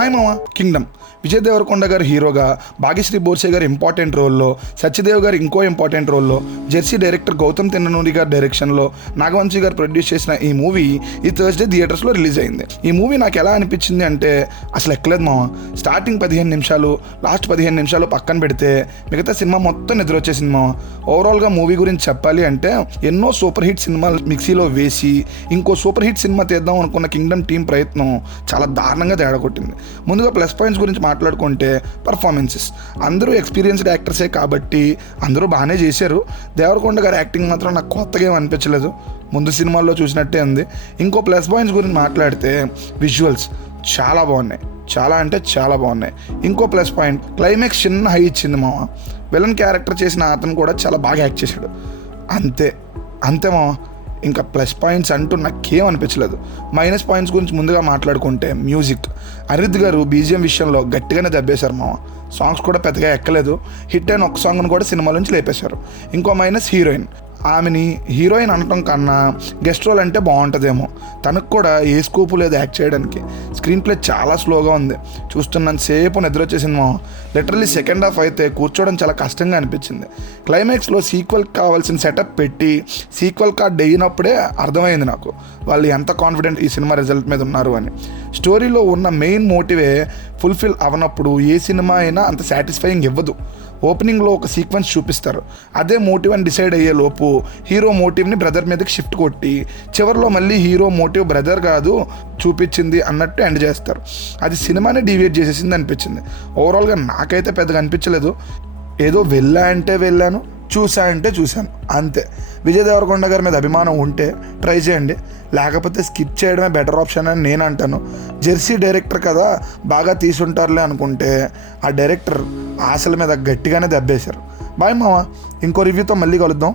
Hi మామ. Kingdom Vijay Devarakonda గారు హీరోగా, భాగ్యశ్రీ బోర్సే గారు ఇంపార్టెంట్ రోల్లో, సత్యదేవ్ గారు ఇంకో ఇంపార్టెంట్ రోల్లో, జెర్సీ డైరెక్టర్ గౌతమ్ తిన్ననూరి గారి డైరెక్షన్లో నాగవంశీ గారు ప్రొడ్యూస్ చేసిన ఈ మూవీ ఈ థర్స్డే థియేటర్స్లో రిలీజ్ అయింది. ఈ మూవీ నాకు ఎలా అనిపించింది అంటే అసలు ఎక్కలేదు మామ. స్టార్టింగ్ 15 నిమిషాలు, లాస్ట్ 15 నిమిషాలు పక్కన పెడితే మిగతా సినిమా మొత్తం నిద్ర వచ్చేసింది మామ. ఓవరాల్గా మూవీ గురించి చెప్పాలి అంటే ఎన్నో సూపర్ హిట్ సినిమాలు మిక్సీలో వేసి ఇంకో సూపర్ హిట్ సినిమా తీద్దాం అనుకున్న కింగ్డమ్ టీం ప్రయత్నం చాలా దారుణంగా తేడా కొట్టింది. ముందుగా ప్లస్ పాయింట్స్ గురించి మాట్లాడుకుంటే పర్ఫార్మెన్సెస్. అందరూ ఎక్స్పీరియన్స్డ్ యాక్టర్సే కాబట్టి అందరూ బాగానే చేశారు. దేవరకొండ గారి యాక్టింగ్ మాత్రం నాకు కొత్తగా ఏం అనిపించలేదు, ముందు సినిమాల్లో చూసినట్టే ఉంది. ఇంకో ప్లస్ పాయింట్స్ గురించి మాట్లాడితే విజువల్స్ చాలా బాగున్నాయి, చాలా అంటే చాలా బాగున్నాయి. ఇంకో ప్లస్ పాయింట్ క్లైమాక్స్ చిన్న హై ఇచ్చింది మామ. విలన్ క్యారెక్టర్ చేసిన అతను కూడా చాలా బాగా యాక్ట్ చేశాడు. అంతే మామ. ఇంకా ప్లస్ పాయింట్స్ అంటూ నాకేం అనిపించలేదు. మైనస్ పాయింట్స్ గురించి ముందుగా మాట్లాడుకుంటే మ్యూజిక్. అనిరుద్ధ్ గారు బీజిఎం విషయంలో గట్టిగానే దెబ్బేశారు మామ. సాంగ్స్ కూడా పెద్దగా ఎక్కలేదు. హిట్ అయిన ఒక సాంగ్ను కూడా సినిమా నుంచి లేపేశారు. ఇంకో మైనస్ హీరోయిన్. ఆమెని హీరోయిన్ అనటం కన్నా గెస్ట్ రోల్ అంటే బాగుంటుందేమో. తనకు కూడా ఏ స్కోపు లేదు యాక్ట్ చేయడానికి. స్క్రీన్ ప్లే చాలా స్లోగా ఉంది, చూస్తున్నంతసేపు నిద్ర వచ్చేసింది మామ. లిటరల్లీ సెకండ్ హాఫ్ అయితే కూర్చోవడం చాలా కష్టంగా అనిపించింది. క్లైమాక్స్లో సీక్వెల్ కావాల్సిన సెటప్ పెట్టి సీక్వెల్ కార్డ్ వేయినప్పుడే అర్థమైంది నాకు వాళ్ళు ఎంత కాన్ఫిడెంట్ ఈ సినిమా రిజల్ట్ మీద ఉన్నారు అని. స్టోరీలో ఉన్న మెయిన్ మోటివే ఫుల్ఫిల్ అవనప్పుడు ఏ సినిమా అయినా అంత సాటిస్ఫైయింగ్ ఇవ్వదు. ఓపెనింగ్లో ఒక సీక్వెన్స్ చూపిస్తారు, అదే మోటివ్ అని డిసైడ్ అయ్యే లోపు హీరో మోటివ్ని బ్రదర్ మీదకి షిఫ్ట్ కొట్టి చివరిలో మళ్ళీ హీరో మోటివ్ బ్రదర్ కాదు చూపించింది అన్నట్టు ఎండ్ చేస్తారు. అది సినిమానే డీవియేట్ చేసేసింది అనిపించింది. ఓవరాల్గా నాకైతే పెద్దగా అనిపించలేదు. ఏదో వెళ్ళాను, చూశాను అంతే. విజయ్ దేవరకొండ గారి మీద అభిమానం ఉంటే ట్రై చేయండి, లేకపోతే స్కిప్ చేయడమే బెటర్ ఆప్షన్ అని నేను అంటాను. జెర్సీ డైరెక్టర్ కదా బాగా తీసుంటారులే అనుకుంటే ఆ డైరెక్టర్ ఆశల మీద గట్టిగానే దెబ్బేశారు. బాయ్ మామ. ఇంకో రివ్యూతో మళ్ళీ కలుద్దాం.